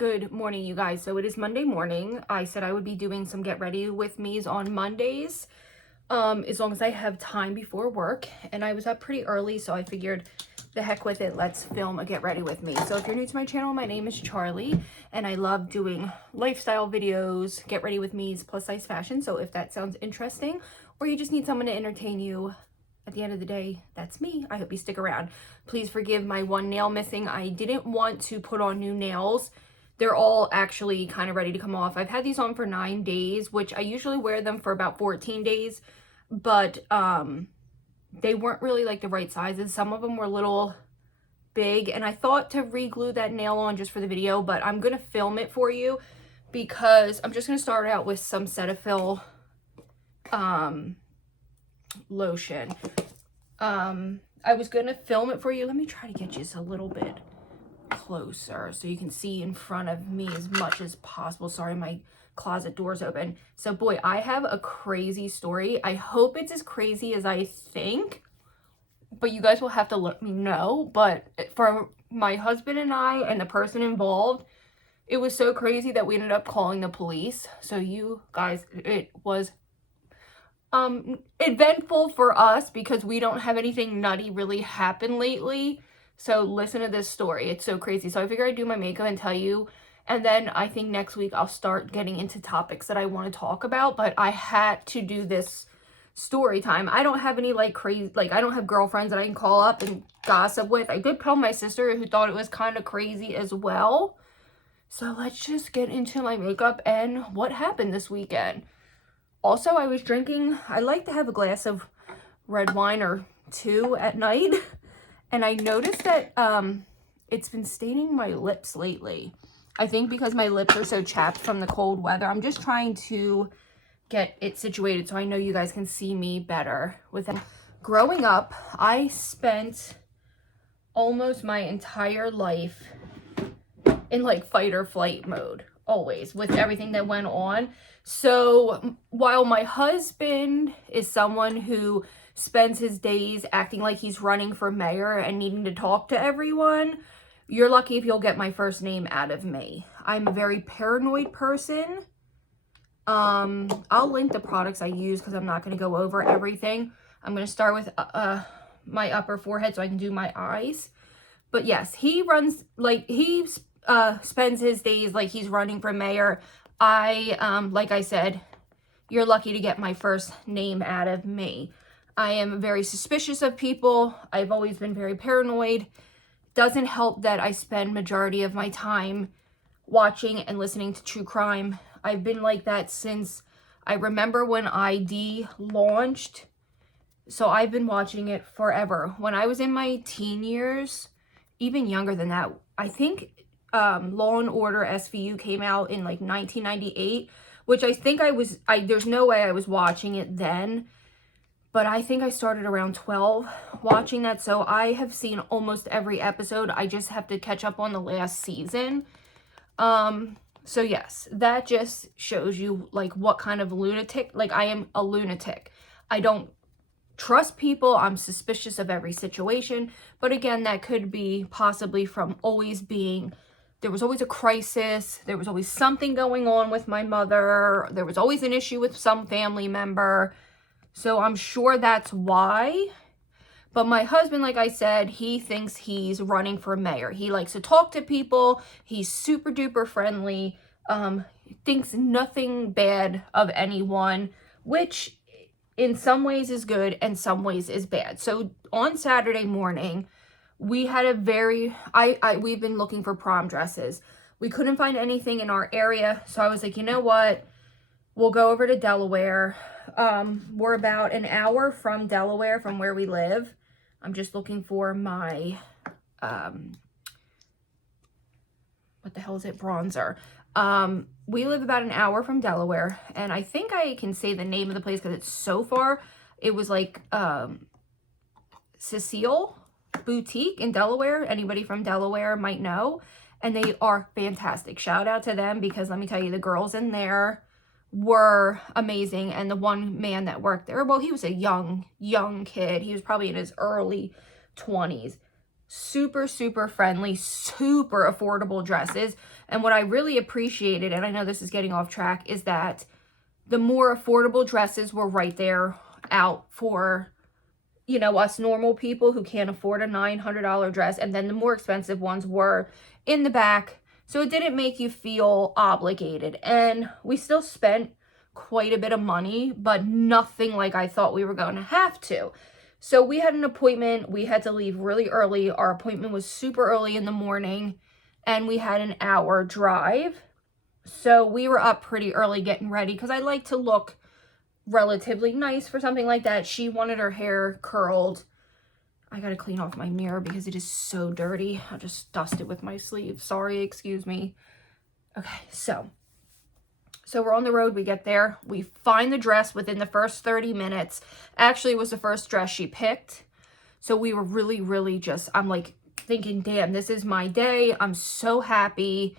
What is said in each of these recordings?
Good morning, you guys. So it is Monday morning. I said I would be doing some get ready with me's on Mondays, as long as I have time before work. And I was up pretty early, so I figured the heck with it, let's film a get ready with me. So if you're new to my channel, my name is Charlie, and I love doing lifestyle videos, get ready with me's, plus size fashion. So if that sounds interesting, or you just need someone to entertain you, at the end of the day, that's me. I hope you stick around. Please forgive my one nail missing. I didn't want to put on new nails. They're all actually kind of ready to come off. I've had these on for 9 days, which I usually wear them for about 14 days, but they weren't really like the right sizes. Some of them were a little big, and I thought to re-glue that nail on just for the video, but I'm gonna film it for you because I'm just gonna start out with some Cetaphil lotion. I was gonna film it for you. Let me try to get just a little bit closer so you can see in front of me as much as possible. Sorry, my closet door's open. So boy, I have a crazy story. I hope it's as crazy as I think, but you guys will have to let me know. But for my husband and I and the person involved, it was so crazy that we ended up calling the police. So you guys, it was eventful for us because we don't have anything nutty really happen lately. So listen to this story. It's so crazy. So I figure I'd do my makeup and tell you. And then I think next week I'll start getting into topics that I want to talk about. But I had to do this story time. I don't have any like crazy, like I don't have girlfriends that I can call up and gossip with. I did tell my sister who thought it was kind of crazy as well. So let's just get into my makeup and what happened this weekend. Also, I was drinking, I like to have a glass of red wine or two at night. And I noticed that it's been staining my lips lately. I think because my lips are so chapped from the cold weather. I'm just trying to get it situated so I know you guys can see me better with it. Growing up, I spent almost my entire life in like fight or flight mode, always, with everything that went on. So while my husband is someone who spends his days acting like he's running for mayor and needing to talk to everyone, you're lucky if you'll get my first name out of me. I'm a very paranoid person. I'll link the products I use because I'm not going to go over everything. I'm going to start with my upper forehead so I can do my eyes. But yes, he runs like he spends his days like he's running for mayor. Like I said, you're lucky to get my first name out of me. I am very suspicious of people. I've always been very paranoid. Doesn't help that I spend majority of my time watching and listening to true crime. I've been like that since I remember when ID launched. So I've been watching it forever. When I was in my teen years, even younger than that, I think Law and Order SVU came out in like 1998, which I think there's no way I was watching it then. But I think I started around 12 watching that. So I have seen almost every episode. I just have to catch up on the last season. So yes, that just shows you like what kind of lunatic, like I am a lunatic. I don't trust people. I'm suspicious of every situation. But again, that could be possibly from always being, there was always a crisis. There was always something going on with my mother. There was always an issue with some family member. So I'm sure that's why. But my husband, like I said, he thinks he's running for mayor. He likes to talk to people. He's super duper friendly. Thinks nothing bad of anyone, which in some ways is good and some ways is bad. So on Saturday morning, we had a we've been looking for prom dresses. We couldn't find anything in our area. So I was like, you know what? We'll go over to Delaware. We're about an hour from Delaware from where we live. I'm just looking for my, what the hell is it? Bronzer. We live about an hour from Delaware, and I think I can say the name of the place because it's so far. It was like, Cecile Boutique in Delaware. Anybody from Delaware might know, and they are fantastic. Shout out to them because let me tell you, the girls in there were amazing. And the one man that worked there, well, he was a young kid. He was probably in his early 20s. super, super friendly, super affordable dresses. And what I really appreciated, and I know this is getting off track, is that the more affordable dresses were right there out for, you know, us normal people who can't afford a $900 dress. And then the more expensive ones were in the back. So it didn't make you feel obligated. And we still spent quite a bit of money, but nothing like I thought we were going to have to. So we had an appointment. We had to leave really early. Our appointment was super early in the morning, and we had an hour drive. So we were up pretty early getting ready because I like to look relatively nice for something like that. She wanted her hair curled. I gotta clean off my mirror because it is so dirty. I'll just dust it with my sleeve. Sorry, excuse me. Okay, so we're on the road. We get there. We find the dress within the first 30 minutes. Actually, it was the first dress she picked. So we were really, really just, I'm like thinking, damn, this is my day. I'm so happy.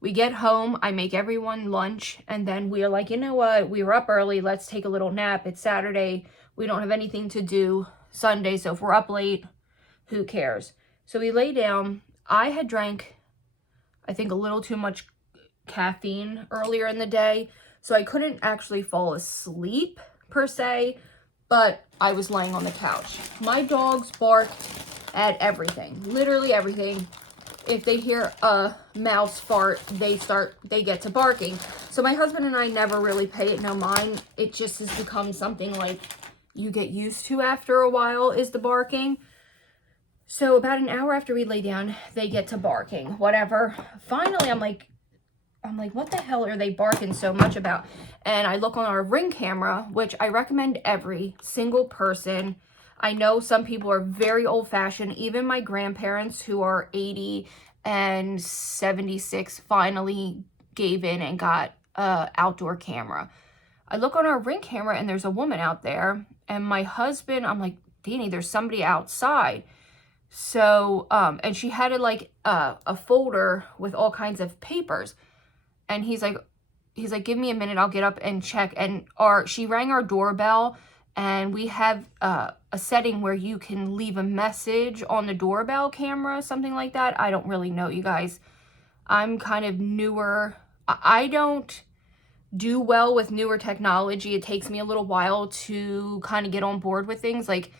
We get home. I make everyone lunch. And then we are like, you know what? We were up early. Let's take a little nap. It's Saturday. We don't have anything to do Sunday. So if we're up late, who cares? So we lay down. I had drank, I think, a little too much caffeine earlier in the day, so I couldn't actually fall asleep per se, but I was laying on the couch. My dogs bark at everything, literally everything. If they hear a mouse fart, they get to barking. So my husband and I never really pay it no mind. It just has become something like you get used to after a while, is the barking. So about an hour after we lay down, they get to barking, whatever. Finally, I'm like, what the hell are they barking so much about? And I look on our Ring camera, which I recommend every single person. I know some people are very old-fashioned. Even my grandparents, who are 80 and 76, finally gave in and got an outdoor camera. I look on our Ring camera, and there's a woman out there. And my husband, I'm like, Danny, there's somebody outside. So, and she had a folder with all kinds of papers. And he's like, give me a minute, I'll get up and check. And she rang our doorbell, and we have a setting where you can leave a message on the doorbell camera, something like that. I don't really know, you guys. I'm kind of newer. I don't do well with newer technology. It takes me a little while to kind of get on board with things. Like,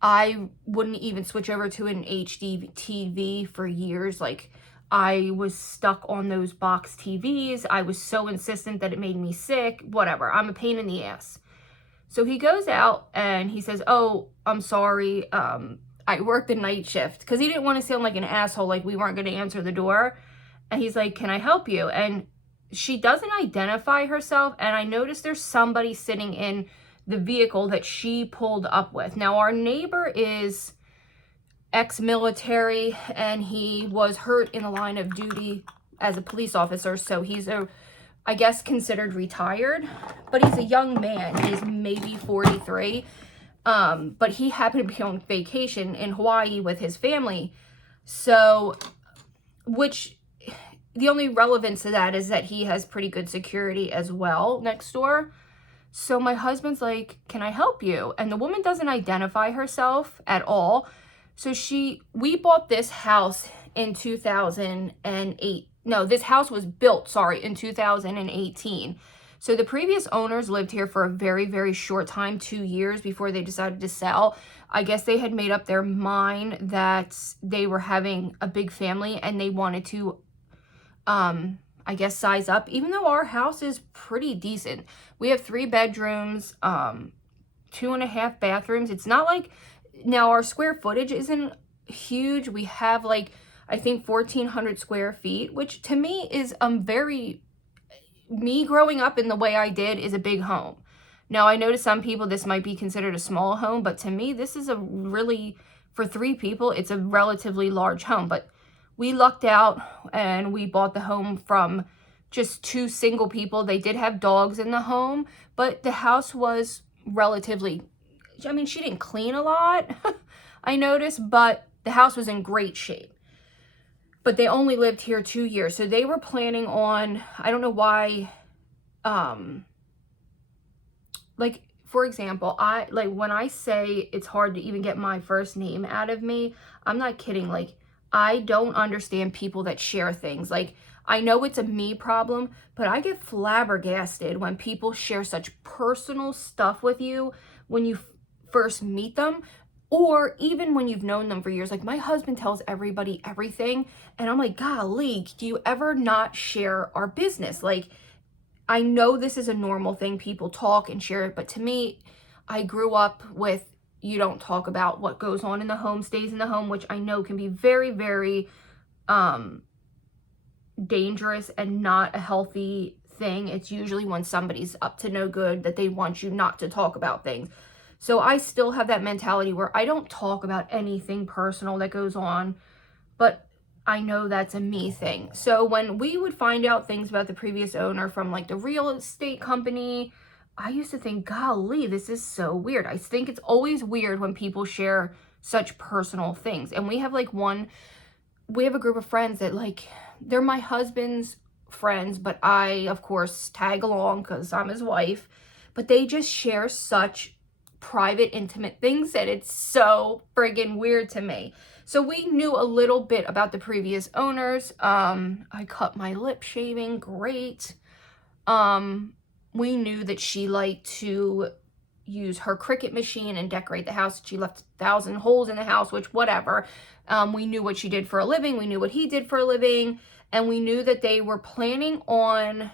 I wouldn't even switch over to an HD TV for years. Like, I was stuck on those box TVs. I was so insistent that it made me sick. Whatever. I'm a pain in the ass. So he goes out and he says, oh, I'm sorry. I worked the night shift, because he didn't want to sound like an asshole, like we weren't going to answer the door. And he's like, can I help you? And she doesn't identify herself. And I noticed there's somebody sitting in the vehicle that she pulled up with. Now, our neighbor is ex-military, and he was hurt in the line of duty as a police officer, so he's I guess considered retired, but he's a young man. He's maybe 43, but he happened to be on vacation in Hawaii with his family. So, which the only relevance to that is that he has pretty good security as well next door. So my husband's like, can I help you? And the woman doesn't identify herself at all. So we bought this house in 2008. No, this house was built, in 2018. So the previous owners lived here for a very, very short time, 2 years before they decided to sell. I guess they had made up their mind that they were having a big family and they wanted to, I guess, size up, even though our house is pretty decent. We have 3 bedrooms, 2.5 bathrooms. It's not like, now our square footage isn't huge. We have I think 1,400 square feet, which to me is me growing up in the way I did is a big home. Now, I know to some people this might be considered a small home, but to me this is for 3 people, it's a relatively large home. But we lucked out and we bought the home from just 2 single people. They did have dogs in the home, but the house was relatively, I mean, she didn't clean a lot, I noticed, but the house was in great shape. But they only lived here 2 years. So they were planning on, I don't know why, for example, when I say it's hard to even get my first name out of me, I'm not kidding. Like, I don't understand people that share things. Like, I know it's a me problem, but I get flabbergasted when people share such personal stuff with you when you first meet them, or even when you've known them for years. Like, my husband tells everybody everything, and I'm like, golly, do you ever not share our business? Like, I know this is a normal thing, people talk and share it, but to me, I grew up with, you don't talk about what goes on in the home stays in the home, which I know can be very, very dangerous and not a healthy thing. It's usually when somebody's up to no good that they want you not to talk about things. So I still have that mentality where I don't talk about anything personal that goes on, but I know that's a me thing. So when we would find out things about the previous owner from like the real estate company, I used to think, golly, this is so weird. I think it's always weird when people share such personal things. And we have a group of friends that, like, they're my husband's friends, but I, of course, tag along because I'm his wife. But they just share such private, intimate things that it's so friggin' weird to me. So we knew a little bit about the previous owners. I cut my lip shaving, great. We knew that she liked to use her Cricut machine and decorate the house. She left 1,000 holes in the house, which whatever. We knew what she did for a living. We knew what he did for a living. And we knew that they were planning on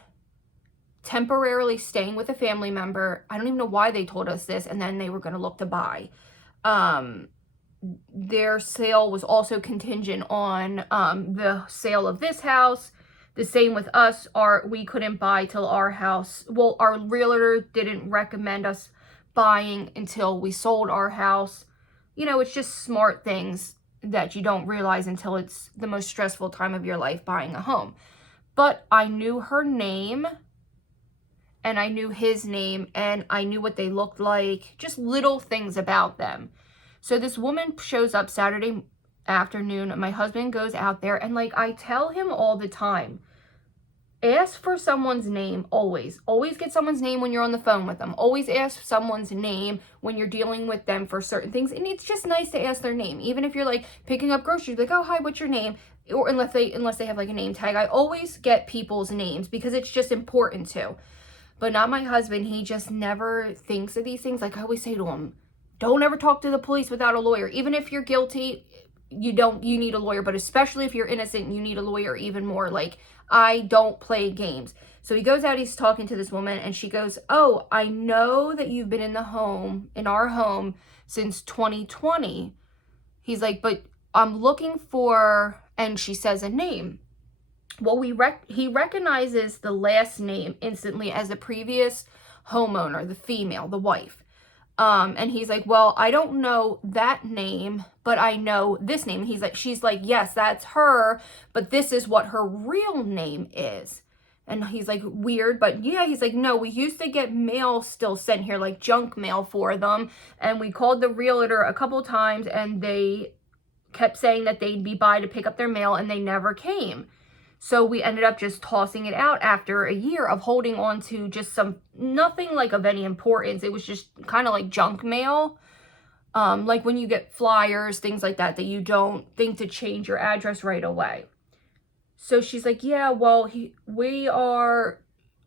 temporarily staying with a family member. I don't even know why they told us this. And then they were going to look to buy. Their sale was also contingent on the sale of this house. The same with us. We couldn't buy till our house. Well, our realtor didn't recommend us buying until we sold our house. You know, it's just smart things that you don't realize until it's the most stressful time of your life buying a home. But I knew her name, and I knew his name, and I knew what they looked like, just little things about them. So this woman shows up Saturday afternoon. My husband goes out there, and like I tell him all the time, ask for someone's name always. Always get someone's name when you're on the phone with them. Always ask someone's name when you're dealing with them for certain things. And it's just nice to ask their name. Even if you're like picking up groceries, like, oh, hi, what's your name? Or unless they have like a name tag. I always get people's names because it's just important to. But not my husband. He just never thinks of these things. Like I always say to him, don't ever talk to the police without a lawyer. Even if you're guilty, you need a lawyer. But especially if you're innocent, you need a lawyer even more. Like, I don't play games. So he goes out, he's talking to this woman, and she goes, oh, I know that you've been in our home since 2020. He's like, but I'm looking for, and she says a name. Well, he recognizes the last name instantly as the previous homeowner, the female, the wife. And he's like, well, I don't know that name, but I know this name. She's like, yes, that's her, but this is what her real name is. And he's like, weird, but yeah, he's like, no, we used to get mail still sent here, like junk mail for them. And we called the realtor a couple times, and they kept saying that they'd be by to pick up their mail, and they never came. So we ended up just tossing it out after a year of holding on to just nothing like of any importance. It was just kind of like junk mail. Like when you get flyers, things like that you don't think to change your address right away. So she's like, yeah, well,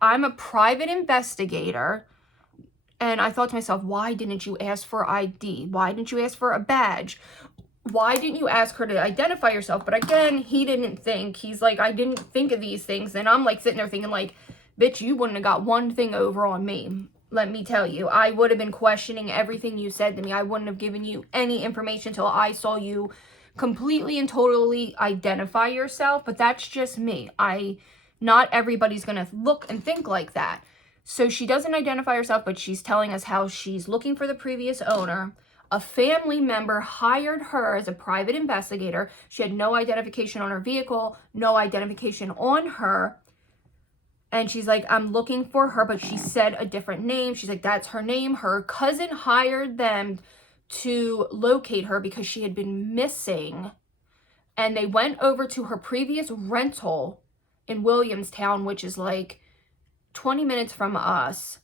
I'm a private investigator. And I thought to myself, why didn't you ask for ID? Why didn't you ask for a badge? Why didn't you ask her to identify yourself? But again, he didn't think. He's like, I didn't think of these things. And I'm like sitting there thinking like, bitch, you wouldn't have got one thing over on me. Let me tell you, I would have been questioning everything you said to me. I wouldn't have given you any information until I saw you completely and totally identify yourself. But that's just me. Not everybody's going to look and think like that. So she doesn't identify herself, but she's telling us how she's looking for the previous owner. A family member hired her as a private investigator. She had no identification on her vehicle, no identification on her. And she's like, I'm looking for her, but she said a different name. She's like, that's her name. Her cousin hired them to locate her because she had been missing. And they went over to her previous rental in Williamstown, which is like 20 minutes from us.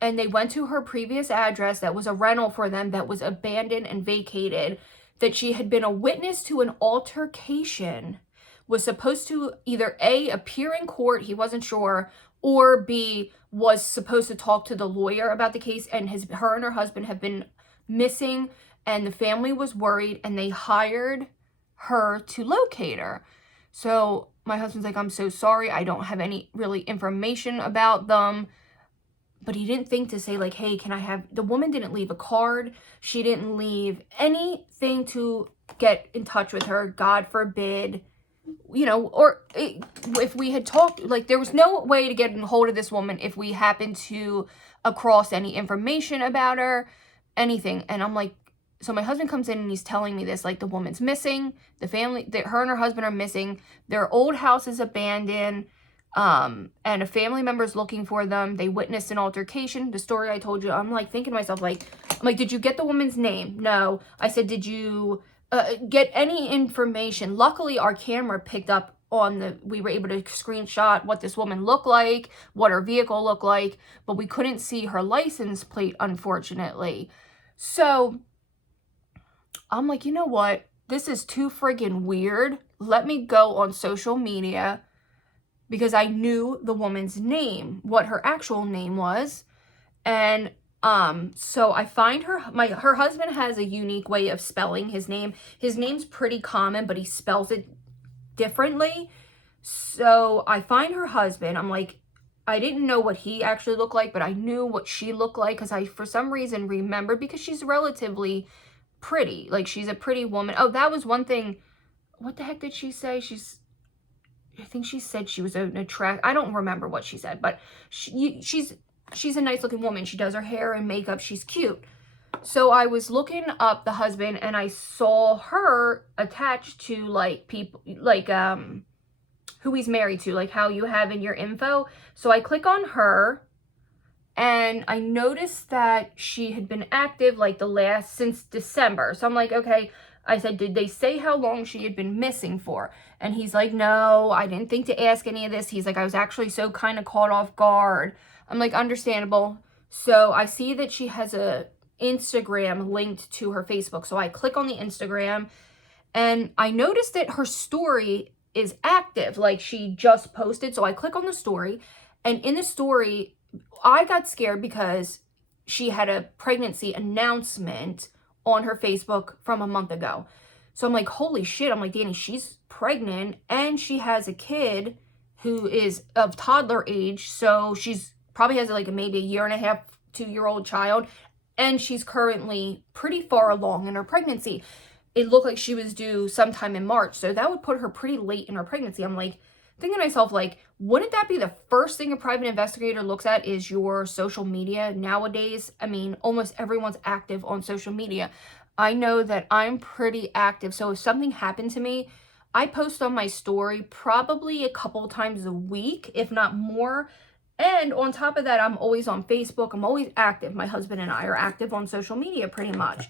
and they went to her previous address that was a rental for them that was abandoned and vacated, that she had been a witness to an altercation, was supposed to either A, appear in court, he wasn't sure, or B, was supposed to talk to the lawyer about the case, and her and her husband have been missing, and the family was worried, and they hired her to locate her. So my husband's like, I'm so sorry, I don't have any really information about them. But he didn't think to say, like, hey, can I have... The woman didn't leave a card. She didn't leave anything to get in touch with her. God forbid, you know, or if we had talked, like, there was no way to get in hold of this woman if we happened to across any information about her, anything. And I'm like, so my husband comes in and he's telling me this, like, the woman's missing, the family, her and her husband are missing, their old house is abandoned, and a family member's looking for them. They witnessed an altercation. The story I told you, I'm like thinking to myself, like, did you get the woman's name? No. I said, did you get any information? Luckily, our camera picked up on we were able to screenshot what this woman looked like, what her vehicle looked like, but we couldn't see her license plate, unfortunately. So I'm like, you know what? This is too friggin' weird. Let me go on social media, because I knew the woman's name, what her actual name was. And so I find her husband has a unique way of spelling his name. His name's pretty common, but he spells it differently. So I find her husband. I'm like, I didn't know what he actually looked like, but I knew what she looked like, because I, for some reason, remembered, because she's relatively pretty. Like, she's a pretty woman. Oh, that was one thing. What the heck did she say? I think she said she was an I don't remember what she said, but she's a nice looking woman. She does her hair and makeup. She's cute. So I was looking up the husband, and I saw her attached to, like, people, like, who he's married to, like how you have in your info. So I click on her, and I noticed that she had been active, like, since December. So I'm like, okay. I said, did they say how long she had been missing for? And he's like, no, I didn't think to ask any of this. He's like, I was actually so kind of caught off guard. I'm like, understandable. So I see that she has a Instagram linked to her Facebook. So I click on the Instagram, and I noticed that her story is active. Like, she just posted. So I click on the story, and in the story, I got scared because she had a pregnancy announcement on her Facebook from a month ago. So I'm like, holy shit. I'm like, Danny, she's pregnant, and she has a kid who is of toddler age. So she's probably has like maybe a 1.5, 2-year-old child. And she's currently pretty far along in her pregnancy. It looked like she was due sometime in March. So that would put her pretty late in her pregnancy. I'm like, thinking to myself, like, wouldn't that be the first thing a private investigator looks at, is your social media nowadays? I mean, almost everyone's active on social media. I know that I'm pretty active. So if something happened to me, I post on my story probably a couple times a week, if not more. And on top of that, I'm always on Facebook. I'm always active. My husband and I are active on social media pretty much.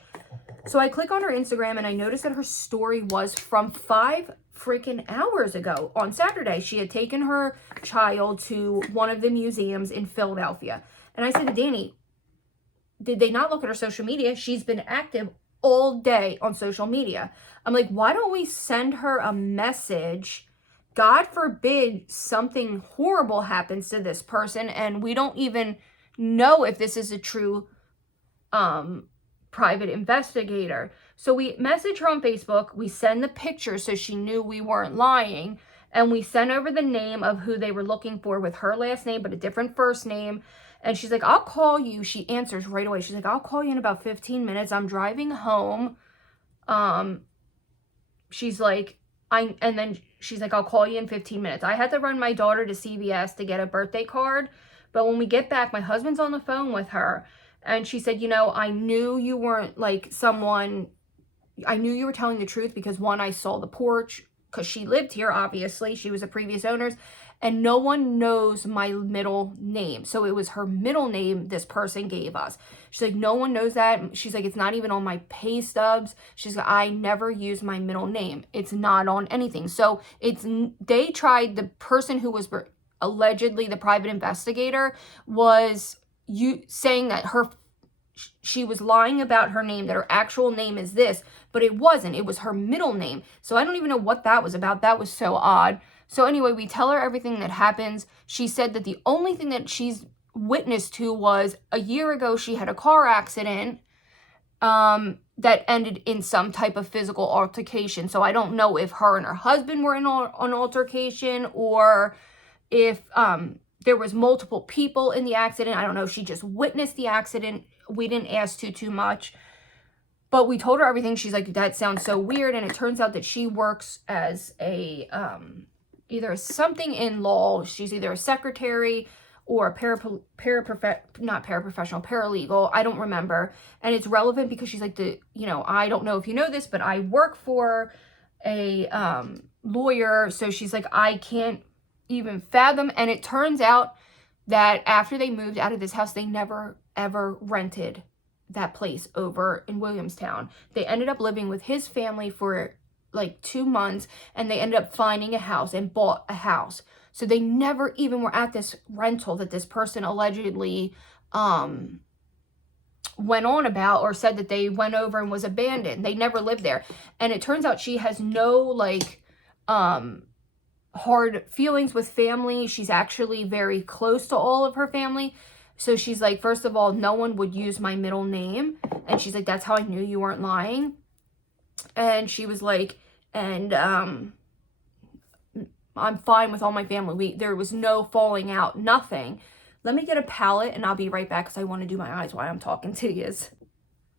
So I click on her Instagram, and I noticed that her story was from 5 freaking hours ago. On Saturday, she had taken her child to one of the museums in Philadelphia. And I said to Danny, did they not look at her social media? She's been active all day on social media. I'm like, why don't we send her a message? God forbid something horrible happens to this person, and we don't even know if this is a true private investigator. So we message her on Facebook. We send the picture so she knew we weren't lying. And we sent over the name of who they were looking for with her last name, but a different first name. And she's like, I'll call you. She answers right away. She's like, I'll call you in about 15 minutes. I'm driving home. She's like, and then she's like, I'll call you in 15 minutes. I had to run my daughter to CVS to get a birthday card. But when we get back, my husband's on the phone with her. And she said, you know, I knew you weren't like someone, I knew you were telling the truth because, one, I saw the porch, because she lived here, obviously. She was a previous owner's. And no one knows my middle name. So it was her middle name this person gave us. She's like, no one knows that. She's like, it's not even on my pay stubs. She's like, I never use my middle name. It's not on anything. So they tried, the person who was allegedly the private investigator was saying that she was lying about her name, that her actual name is this, but it wasn't. It was her middle name. So I don't even know what that was about. That was so odd. So anyway, we tell her everything that happens. She said that the only thing that she's witness to was a year ago she had a car accident that ended in some type of physical altercation. So I don't know if her and her husband were in an altercation, or if there was multiple people in the accident. I don't know if she just witnessed the accident. We didn't ask too much, but we told her everything. She's like, that sounds so weird. And it turns out that she works as a either something in law. She's either a secretary or a paralegal. I don't remember. And it's relevant because she's like, I don't know if you know this, but I work for a lawyer. So she's like, I can't even fathom. And it turns out that after they moved out of this house, they never ever rented that place over in Williamstown. They ended up living with his family for like 2 months, and they ended up finding a house and bought a house. So they never even were at this rental that this person allegedly went on about, or said that they went over and was abandoned. They never lived there. And it turns out she has no like hard feelings with family. She's actually very close to all of her family. So she's like, first of all, no one would use my middle name. And she's like, that's how I knew you weren't lying. And she was like, and I'm fine with all my family. There was no falling out, nothing. Let me get a palette and I'll be right back because I want to do my eyes while I'm talking to you.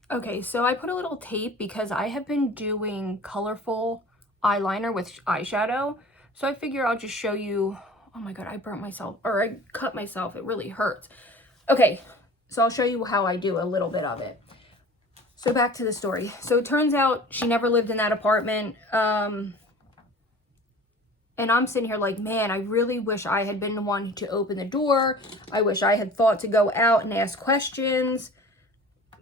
Okay, so I put a little tape because I have been doing colorful eyeliner with eyeshadow. So I figure I'll just show you. Oh my God, I burnt myself, or I cut myself. It really hurts. Okay, so I'll show you how I do a little bit of it. So back to the story. So it turns out she never lived in that apartment. And I'm sitting here like, man, I really wish I had been the one to open the door. I wish I had thought to go out and ask questions.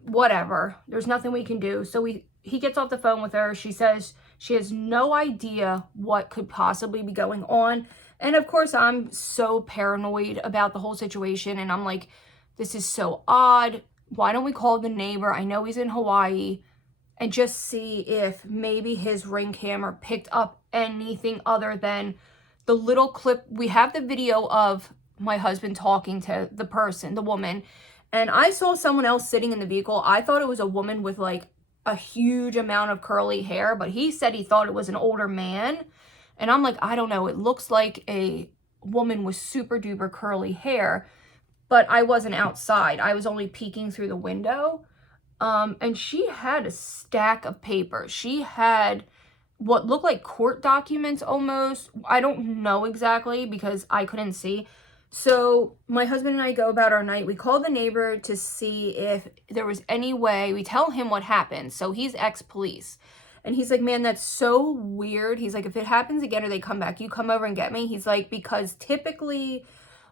Whatever. There's nothing we can do. So he gets off the phone with her. She says she has no idea what could possibly be going on. And of course, I'm so paranoid about the whole situation. And I'm like, this is so odd. Why don't we call the neighbor? I know he's in Hawaii, and just see if maybe his Ring camera picked up anything other than the little clip. We have the video of my husband talking to the person, the woman, and I saw someone else sitting in the vehicle. I thought it was a woman with like a huge amount of curly hair, but he said he thought it was an older man. And I'm like, I don't know. It looks like a woman with super duper curly hair, but I wasn't outside. I was only peeking through the window. And she had a stack of papers. She had what looked like court documents almost. I don't know exactly because I couldn't see. So my husband and I go about our night. We call the neighbor to see if there was any way. We tell him what happened. So he's ex-police. And he's like, man, that's so weird. He's like, if it happens again or they come back, you come over and get me. He's like, because typically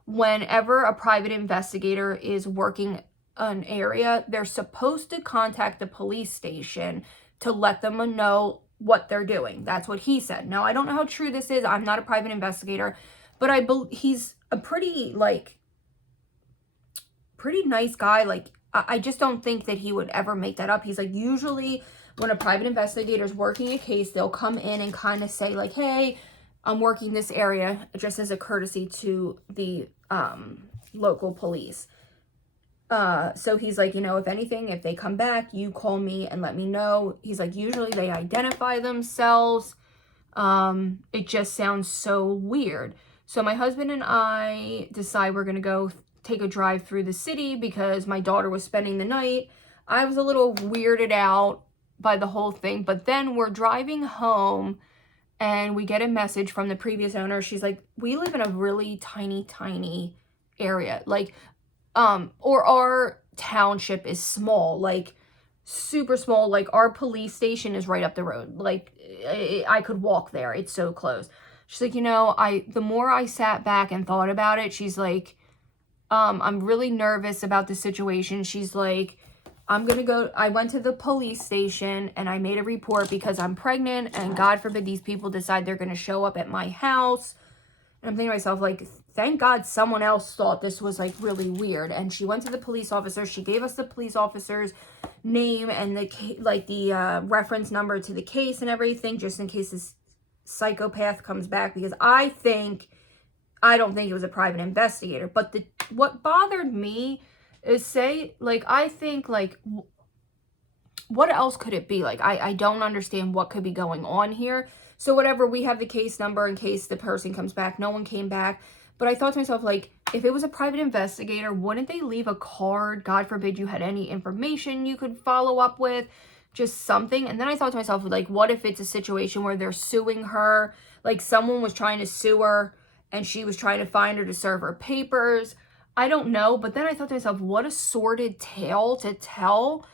whenever a private investigator is working an area, they're supposed to contact the police station to let them know what they're doing. That's what he said. Now, I don't know how true this is. I'm not a private investigator, but he's a pretty nice guy. Like, I just don't think that he would ever make that up. He's like, usually when a private investigator is working a case, they'll come in and kind of say like, hey, I'm working this area, just as a courtesy to the local police. So he's like, if anything, if they come back, you call me and let me know. He's like, usually they identify themselves. It just sounds so weird. So my husband and I decide we're going to go take a drive through the city because my daughter was spending the night. I was a little weirded out by the whole thing, but then we're driving home and we get a message from the previous owner. She's like, we live in a really tiny area. Like, or our township is small, like super small. Like our police station is right up the road. Like I could walk there. It's so close. She's like, the more I sat back and thought about it, she's like, I'm really nervous about the situation. She's like, I went to the police station and I made a report because I'm pregnant and God forbid these people decide they're going to show up at my house. And I'm thinking to myself, like, thank God someone else thought this was, like, really weird. And she went to the police officer. She gave us the police officer's name and the reference number to the case and everything, just in case this psychopath comes back. Because I don't think it was a private investigator. But what bothered me is, I think, like, what else could it be? Like, I don't understand what could be going on here. So whatever, we have the case number in case the person comes back. No one came back. But I thought to myself, like, if it was a private investigator, wouldn't they leave a card? God forbid you had any information you could follow up with, just something. And then I thought to myself, like, what if it's a situation where they're suing her? Like, someone was trying to sue her and she was trying to find her to serve her papers. I don't know. But then I thought to myself, what a sordid tale to tell.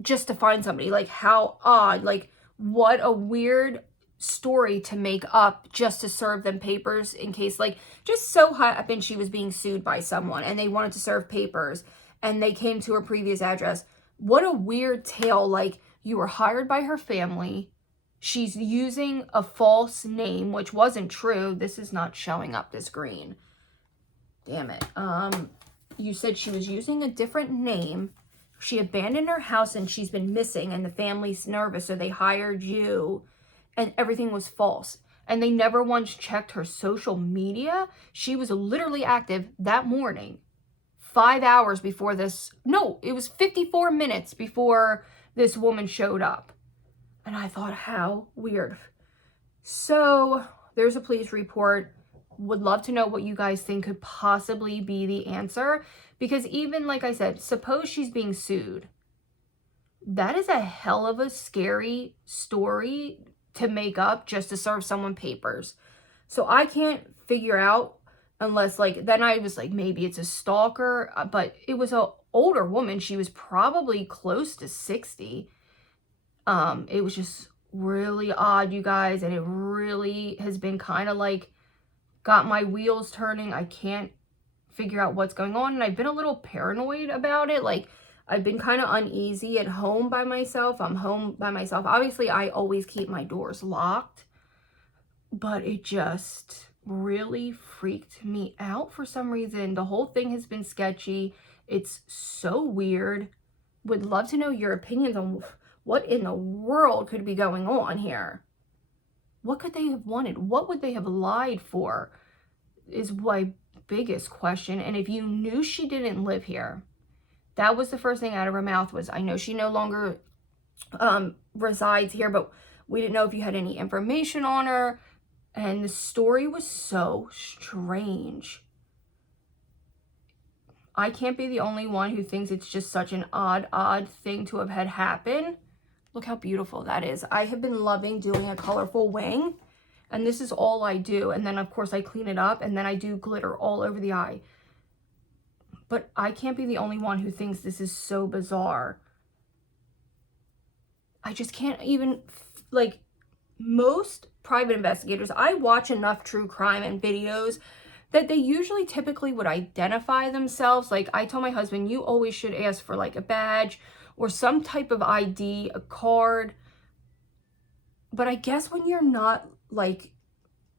Just to find somebody. Like, how odd. Like, what a weird story to make up just to serve them papers in case, like, just so happened she was being sued by someone and they wanted to serve papers and they came to her previous address. What a weird tale. Like, you were hired by her family. She's using a false name, which wasn't true. This is not showing up, this green. Damn it. You said she was using a different name. She abandoned her house and she's been missing and the family's nervous, so they hired you and everything was false. And they never once checked her social media. She was literally active that morning, 5 hours before this. No, it was 54 minutes before this woman showed up. And I thought, how weird. So there's a police report. Would love to know what you guys think could possibly be the answer. Because even, like I said, suppose she's being sued. That is a hell of a scary story to make up just to serve someone papers. So I can't figure out unless, like, then I was like, maybe it's a stalker. But it was an older woman. She was probably close to 60. It was just really odd, you guys. And it really has been kind of like got my wheels turning. I can't figure out what's going on, and I've been a little paranoid about it. Like, I've been kind of uneasy at home by myself. I'm home by myself. Obviously, I always keep my doors locked, but it just really freaked me out for some reason. The whole thing has been sketchy. It's so weird. Would love to know your opinions on what in the world could be going on here. What could they have wanted? What would they have lied for is my biggest question. And if you knew she didn't live here, that was the first thing out of her mouth was, I know she no longer resides here, but we didn't know if you had any information on her. And the story was so strange. I can't be the only one who thinks it's just such an odd thing to have had happen. Look how beautiful that is. I have been loving doing a colorful wing. And this is all I do. And then, of course, I clean it up. And then I do glitter all over the eye. But I can't be the only one who thinks this is so bizarre. I just can't even, like, most private investigators, I watch enough true crime and videos that they usually typically would identify themselves. Like, I told my husband, you always should ask for, like, a badge or some type of ID, a card. But I guess when you're not, like,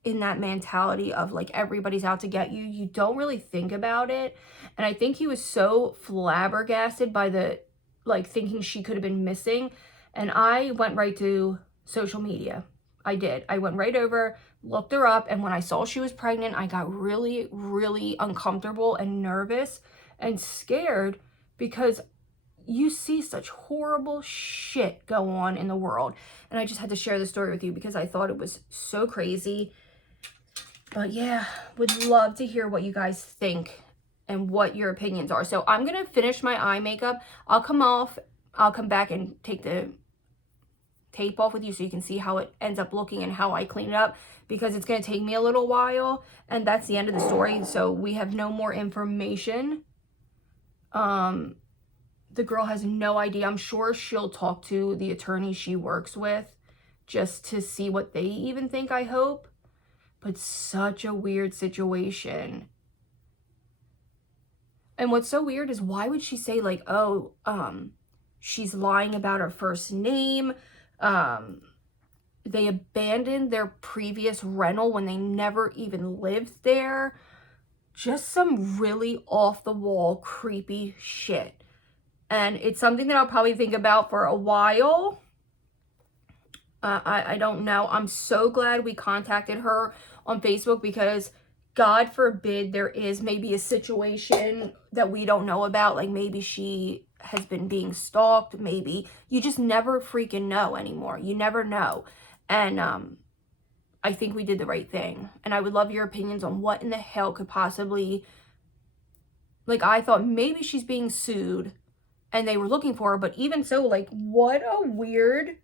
in that mentality of, like, everybody's out to get you, you don't really think about it. And I think he was so flabbergasted by the, like, thinking she could have been missing. And I went right to social media. I did. I went right over, looked her up, and when I saw she was pregnant, I got really, really uncomfortable and nervous and scared because you see such horrible shit go on in the world. And I just had to share the story with you because I thought it was so crazy. But yeah, would love to hear what you guys think and what your opinions are. So I'm going to finish my eye makeup. I'll come back and take the tape off with you so you can see how it ends up looking and how I clean it up, because it's going to take me a little while. And that's the end of the story. So we have no more information. The girl has no idea. I'm sure she'll talk to the attorney she works with just to see what they even think, I hope. But such a weird situation. And what's so weird is, why would she say, like, oh, she's lying about her first name? they abandoned their previous rental when they never even lived there. Just some really off-the-wall, creepy shit. And it's something that I'll probably think about for a while. I don't know. I'm so glad we contacted her on Facebook, because God forbid there is maybe a situation that we don't know about. Like maybe she has been being stalked. Maybe. You just never freaking know anymore. You never know. And I think we did the right thing. And I would love your opinions on what in the hell could possibly... Like, I thought maybe she's being sued and they were looking for her. But even so, like, what a weird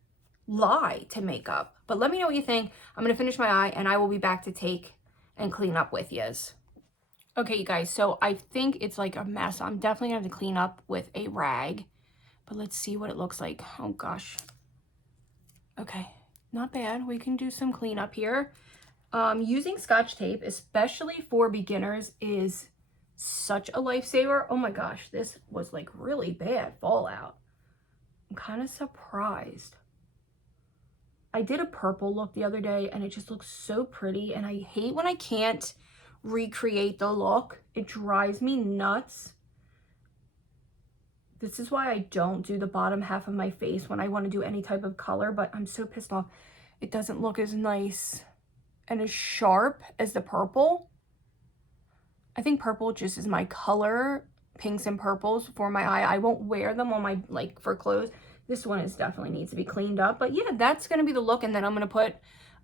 lie to make up. But let me know what you think. I'm going to finish my eye and I will be back to take and clean up with yous. Okay, you guys. So I think it's like a mess. I'm definitely going to have to clean up with a rag. But let's see what it looks like. Oh, gosh. Okay. Not bad. We can do some cleanup here. Using Scotch tape, especially for beginners, is such a lifesaver. Oh my gosh, this was like really bad fallout. I'm kind of surprised. I did a purple look the other day and it just looks so pretty, and I hate when I can't recreate the look. It drives me nuts. This is why I don't do the bottom half of my face when I want to do any type of color, but I'm so pissed off. It doesn't look as nice and as sharp as the purple. I think purple just is my color, pinks and purples for my eye. I won't wear them on my, like, for clothes. This one is definitely needs to be cleaned up. But yeah, that's going to be the look. And then I'm going to put,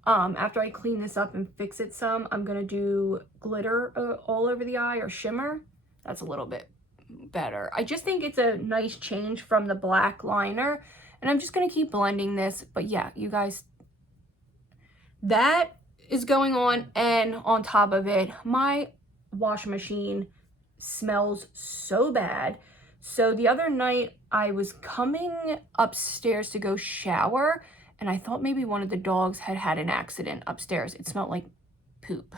after I clean this up and fix it some, I'm going to do glitter all over the eye, or shimmer. That's a little bit better. I just think it's a nice change from the black liner. And I'm just going to keep blending this. But yeah, you guys, that is going on. And on top of it, my washing machine smells so bad. So the other night I was coming upstairs to go shower, and I thought maybe one of the dogs had had an accident upstairs. It smelled like poop,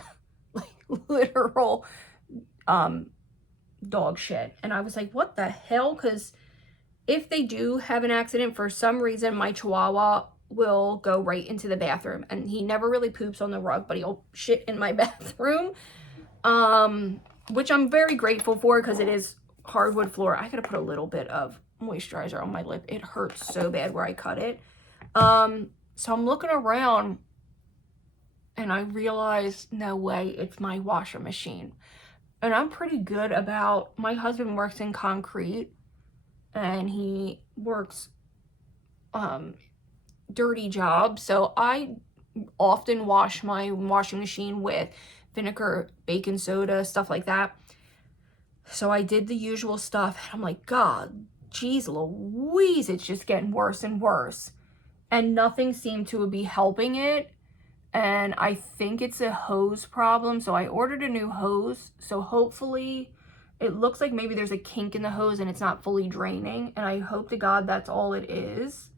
like literal dog shit. And I was like, what the hell? Because if they do have an accident, for some reason my Chihuahua will go right into the bathroom, and he never really poops on the rug, but he'll shit in my bathroom, which I'm very grateful for, because it is hardwood floor. I gotta put a little bit of moisturizer on my lip. It hurts so bad where I cut it. So I'm looking around and I realized, no way, it's my washer machine. And I'm pretty good about, my husband works in concrete and he works dirty jobs, so I often wash my washing machine with vinegar, baking soda, stuff like that. So I did the usual stuff, and I'm like, God, geez Louise, it's just getting worse and worse. And nothing seemed to be helping it. And I think it's a hose problem. So I ordered a new hose. So hopefully, it looks like maybe there's a kink in the hose and it's not fully draining. And I hope to God that's all it is.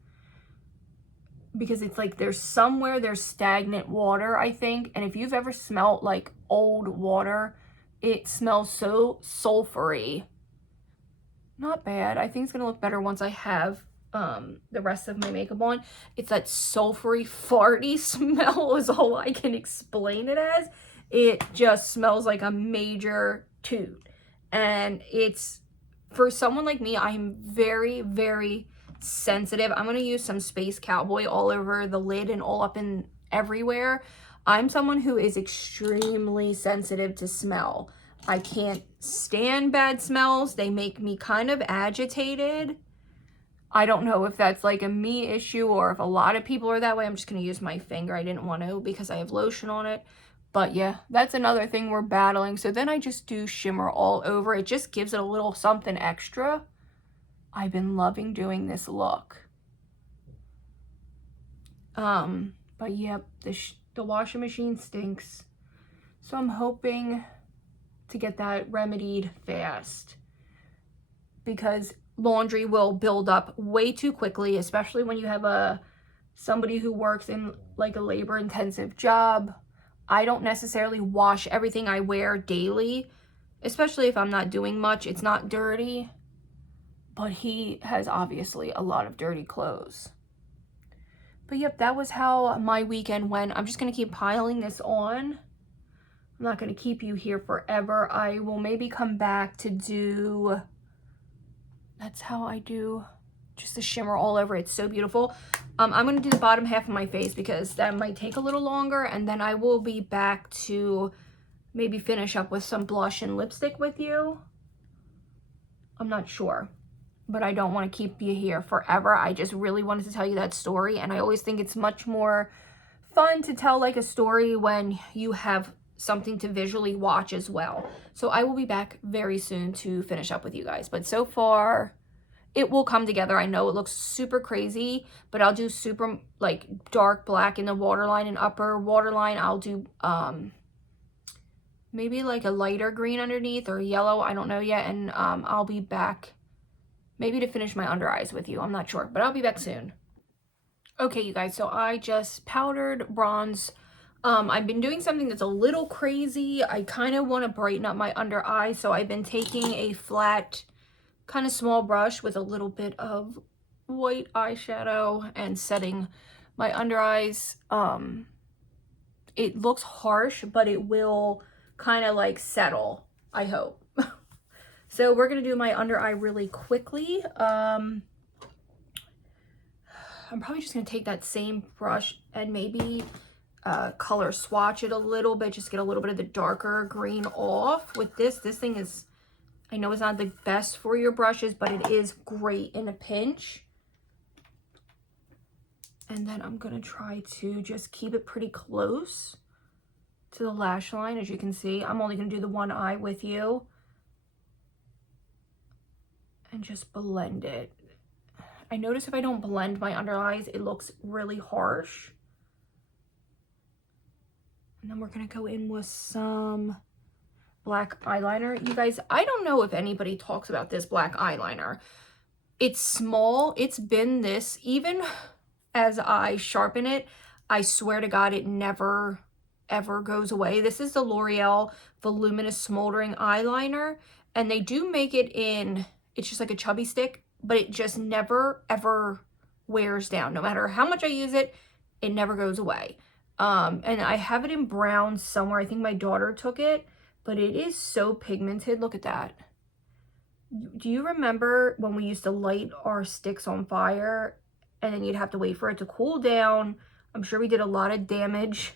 Because it's like there's stagnant water, I think. And if you've ever smelled like old water, it smells so sulfury. Not bad. I think it's going to look better once I have the rest of my makeup on. It's that sulfury, farty smell is all I can explain it as. It just smells like a major toot. And it's, for someone like me, I'm very, very sensitive. I'm going to use some Space Cowboy all over the lid and all up in everywhere. I'm someone who is extremely sensitive to smell. I can't stand bad smells. They make me kind of agitated. I don't know if that's like a me issue or if a lot of people are that way. I'm just going to use my finger. I didn't want to because I have lotion on it. But yeah, that's another thing we're battling. So then I just do shimmer all over. It just gives it a little something extra. I've been loving doing this look. But yep, the washing machine stinks. So I'm hoping to get that remedied fast, because laundry will build up way too quickly, especially when you have somebody who works in like a labor intensive job. I don't necessarily wash everything I wear daily, especially if I'm not doing much. It's not dirty, but he has obviously a lot of dirty clothes. But yep, that was how my weekend went. I'm just going to keep piling this on. I'm not going to keep you here forever. I will maybe come back to do, that's how I do just the shimmer all over. It's so beautiful. I'm going to do the bottom half of my face because that might take a little longer. And then I will be back to maybe finish up with some blush and lipstick with you. I'm not sure, but I don't want to keep you here forever. I just really wanted to tell you that story. And I always think it's much more fun to tell like a story when you have something to visually watch as well. So I will be back very soon to finish up with you guys. But so far, it will come together. I know it looks super crazy, but I'll do super like dark black in the waterline and upper waterline. I'll do maybe like a lighter green underneath or yellow. I don't know yet. And I'll be back maybe to finish my under eyes with you. I'm not sure, but I'll be back soon. Okay, you guys, so I just powdered bronze. I've been doing something that's a little crazy. I kind of want to brighten up my under eye, so I've been taking a flat, kind of small brush with a little bit of white eyeshadow and setting my under eyes. It looks harsh, but it will kind of like settle, I hope. So we're going to do my under eye really quickly. I'm probably just going to take that same brush and maybe color swatch it a little bit, just get a little bit of the darker green off with this. This thing is, I know it's not the best for your brushes, but it is great in a pinch. And then I'm going to try to just keep it pretty close to the lash line. As you can see, I'm only going to do the one eye with you. And just blend it. I notice if I don't blend my under eyes, it looks really harsh. And then we're going to go in with some black eyeliner. You guys, I don't know if anybody talks about this black eyeliner. It's small. It's been this. Even as I sharpen it, I swear to God, it never, ever goes away. This is the L'Oreal Voluminous Smoldering Eyeliner. And they do make it in, it's just like a chubby stick, but it just never, ever wears down. No matter how much I use it, it never goes away. And I have it in brown somewhere. I think my daughter took it, but it is so pigmented. Look at that. Do you remember when we used to light our sticks on fire and then you'd have to wait for it to cool down? I'm sure we did a lot of damage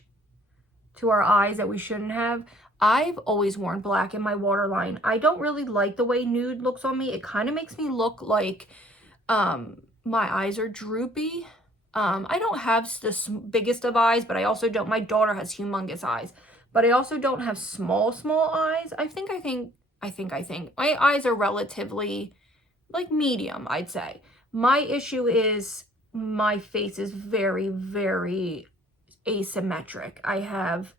to our eyes that we shouldn't have. I've always worn black in my waterline. I don't really like the way nude looks on me. It kind of makes me look like my eyes are droopy. I don't have the biggest of eyes, but I also don't. My daughter has humongous eyes, but I also don't have small eyes. I think my eyes are relatively like medium, I'd say. My issue is my face is very, very asymmetric. I have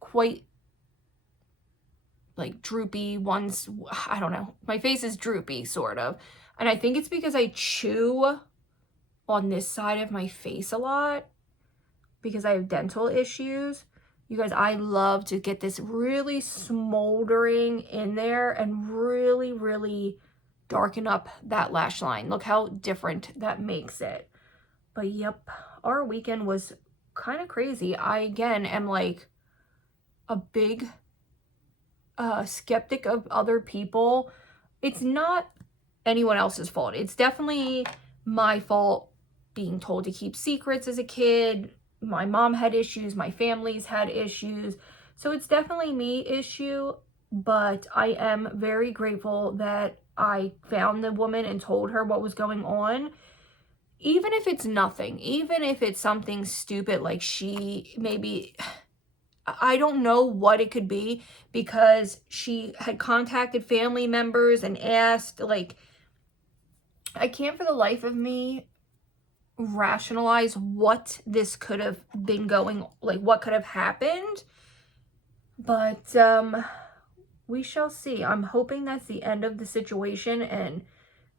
quite like droopy ones. I don't know. My face is droopy, sort of. And I think it's because I chew on this side of my face a lot because I have dental issues. You guys, I love to get this really smoldering in there and really, really darken up that lash line. Look how different that makes it. But yep, our weekend was kind of crazy. I, again, am like a big skeptic of other people. It's not anyone else's fault. It's definitely my fault being told to keep secrets as a kid. My mom had issues. My family's had issues. So it's definitely me issue, but I am very grateful that I found the woman and told her what was going on. Even if it's nothing, even if it's something stupid like she maybe, I don't know what it could be, because she had contacted family members and asked, like, I can't for the life of me rationalize what this could have been going, like what could have happened, but we shall see. I'm hoping that's the end of the situation and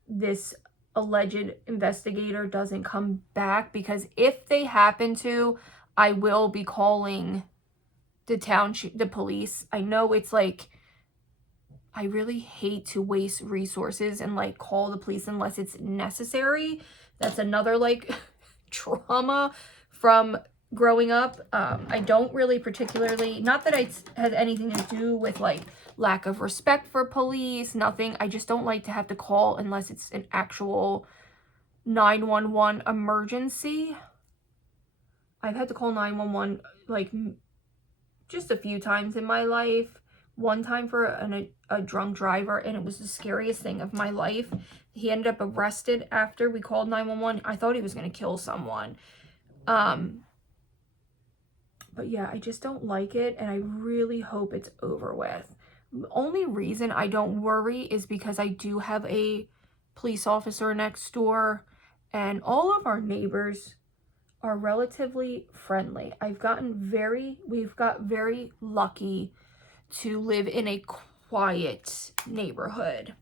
this alleged investigator doesn't come back, because if they happen to, I will be calling the police. I know it's like, I really hate to waste resources and like call the police unless it's necessary. That's another like trauma from growing up. I don't really particularly, not that it has anything to do with like lack of respect for police, nothing. I just don't like to have to call unless it's an actual 911 emergency. I've had to call 911 like just a few times in my life. One time for a drunk driver, and it was the scariest thing of my life. He ended up arrested after we called 911. I thought he was going to kill someone. But yeah, I just don't like it, and I really hope it's over with. The only reason I don't worry is because I do have a police officer next door, and all of our neighbors are relatively friendly. We've got very lucky to live in a quiet neighborhood.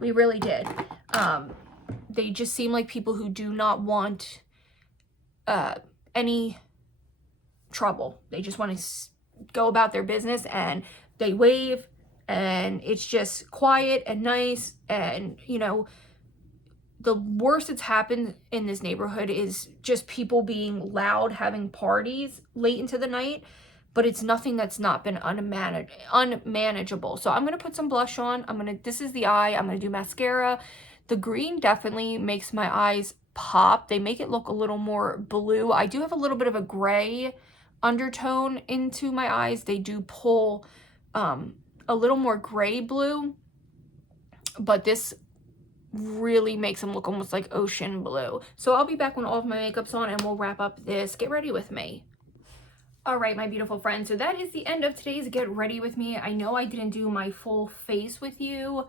We really did. They just seem like people who do not want any trouble. They just want to go about their business, and they wave, and it's just quiet and nice. And you know, the worst that's happened in this neighborhood is just people being loud, having parties late into the night, but it's nothing that's not been unmanageable. So I'm going to put some blush on. This is the eye. I'm going to do mascara. The green definitely makes my eyes pop. They make it look a little more blue. I do have a little bit of a gray undertone into my eyes. They do pull a little more gray blue, but this really makes them look almost like ocean blue. So I'll be back when all of my makeup's on, and we'll wrap up this Get Ready With Me. All right, my beautiful friends, so that is the end of today's Get Ready With Me. I know I didn't do my full face with you.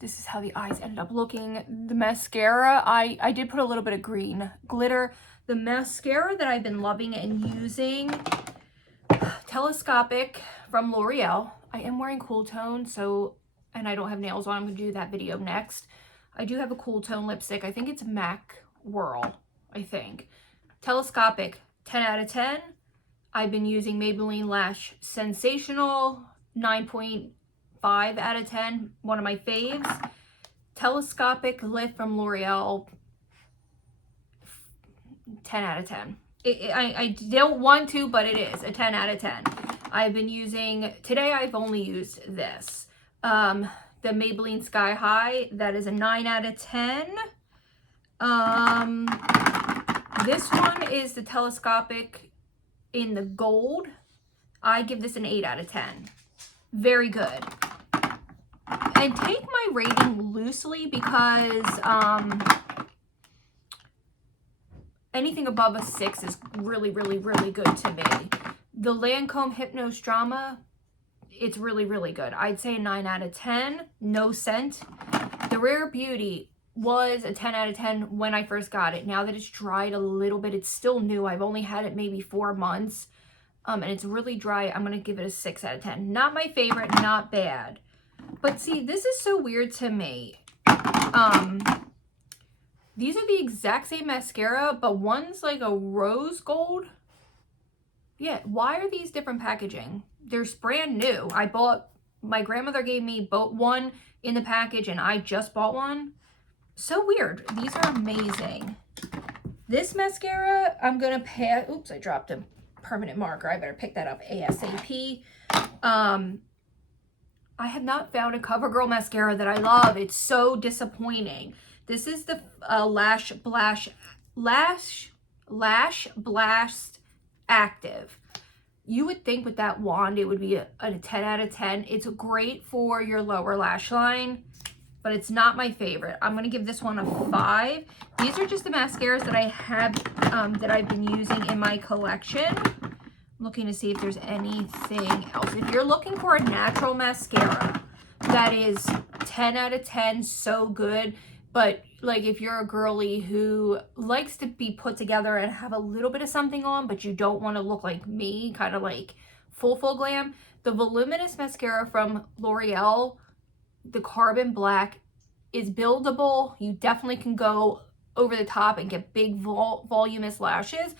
This is how the eyes ended up looking. The mascara, I did put a little bit of green glitter. The mascara that I've been loving and using, Telescopic from L'Oreal. I am wearing Cool Tone, and I don't have nails on. I'm going to do that video next. I do have a Cool Tone lipstick. I think it's MAC Whirl, I think. Telescopic, 10 out of 10. I've been using Maybelline Lash Sensational, 9.5 out of 10. One of my faves. Telescopic Lift from L'Oreal, 10 out of 10. I don't want to, but it is a 10 out of 10. I've been using, today I've only used this. The Maybelline Sky High, that is a 9 out of 10. This one is the Telescopic in the gold. I give this an 8 out of 10. Very good. And take my rating loosely because anything above a 6 is really, really, really good to me. The Lancome Hypnose Drama, it's really, really good. I'd say a 9 out of 10. No scent. The Rare Beauty was a 10 out of 10 when I first got it. Now that it's dried a little bit, it's still new. I've only had it maybe 4 months. And it's really dry. I'm going to give it a 6 out of 10. Not my favorite, not bad. But see, this is so weird to me. These are the exact same mascara, but one's like a rose gold. Yeah, why are these different packaging? They're brand new. My grandmother gave me one in the package, and I just bought one. So weird. These are amazing. This mascara, I'm going to pass. Oops, I dropped a permanent marker. I better pick that up ASAP. I have not found a CoverGirl mascara that I love. It's so disappointing. This is the Lash Blast Active. You would think with that wand it would be a 10 out of 10. It's great for your lower lash line, but it's not my favorite. I'm going to give this one a 5. These are just the mascaras that I have, that I've been using in my collection. I'm looking to see if there's anything else. If you're looking for a natural mascara that is 10 out of 10, so good, but like if you're a girly who likes to be put together and have a little bit of something on, but you don't want to look like me, kind of like full glam, the Voluminous Mascara from L'Oreal, the Carbon Black, is buildable. You definitely can go over the top and get big voluminous lashes,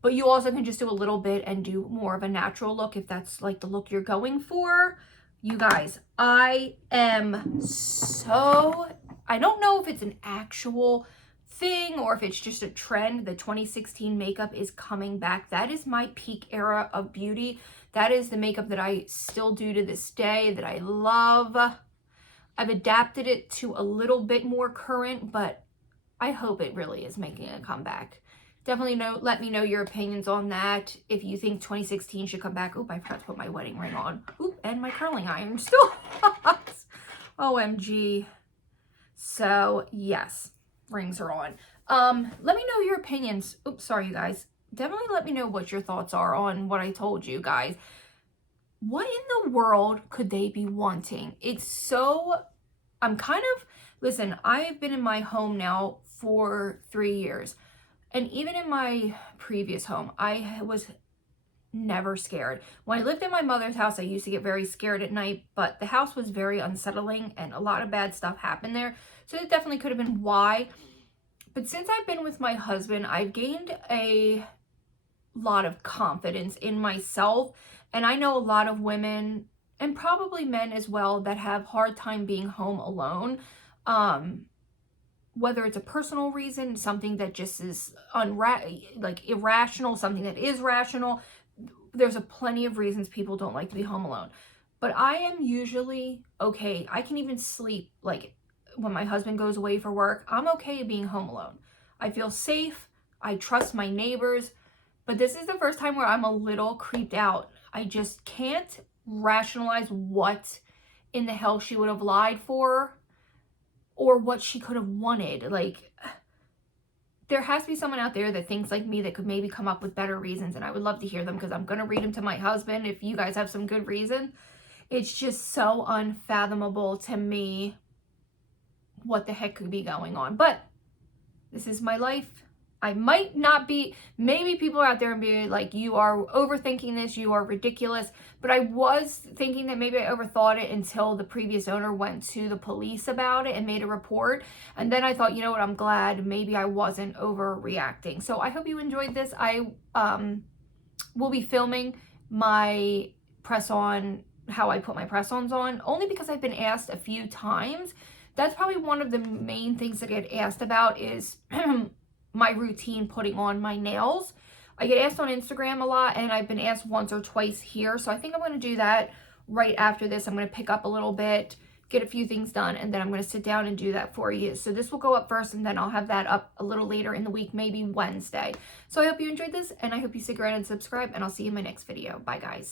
but you also can just do a little bit and do more of a natural look if that's like the look you're going for. You guys, I don't know if it's an actual thing or if it's just a trend, the 2016 makeup is coming back. That is my peak era of beauty. That is the makeup that I still do to this day, that I love. I've adapted it to a little bit more current, but I hope it really is making a comeback. Definitely let me know your opinions on that. If you think 2016 should come back. Oop, I forgot to put my wedding ring on. Oop, and my curling iron still hot. OMG. So, yes, rings are on. Let me know your opinions. Oops, sorry, you guys. Definitely let me know what your thoughts are on what I told you guys. What in the world could they be wanting? It's so... Listen, I've been in my home now for 3 years. And even in my previous home, I was never scared. When I lived in my mother's house, I used to get very scared at night, but the house was very unsettling and a lot of bad stuff happened there. So it definitely could have been why. But since I've been with my husband, I've gained a lot of confidence in myself. And I know a lot of women, and probably men as well, that have hard time being home alone. Whether it's a personal reason, something that just is irrational, something that is rational. There's a plenty of reasons people don't like to be home alone. But I am usually okay. I can even sleep, like when my husband goes away for work, I'm okay being home alone. I feel safe. I trust my neighbors. But this is the first time where I'm a little creeped out. I just can't rationalize what in the hell she would have lied for. Or what she could have wanted. Like, there has to be someone out there that thinks like me that could maybe come up with better reasons. And I would love to hear them because I'm going to read them to my husband if you guys have some good reason. It's just so unfathomable to me what the heck could be going on. But this is my life. I might not be, maybe people are out there and be like, you are overthinking this, you are ridiculous. But I was thinking that maybe I overthought it until the previous owner went to the police about it and made a report. And then I thought, you know what, I'm glad maybe I wasn't overreacting. So I hope you enjoyed this. I will be filming my press-on, how I put my press-ons on, only because I've been asked a few times. That's probably one of the main things I get asked about is my routine putting on my nails. I get asked on Instagram a lot, and I've been asked once or twice here. So I think I'm going to do that right after this. I'm going to pick up a little bit, get a few things done, and then I'm going to sit down and do that for you. So this will go up first, and then I'll have that up a little later in the week, maybe Wednesday. So I hope you enjoyed this, and I hope you stick around and subscribe, and I'll see you in my next video. Bye, guys.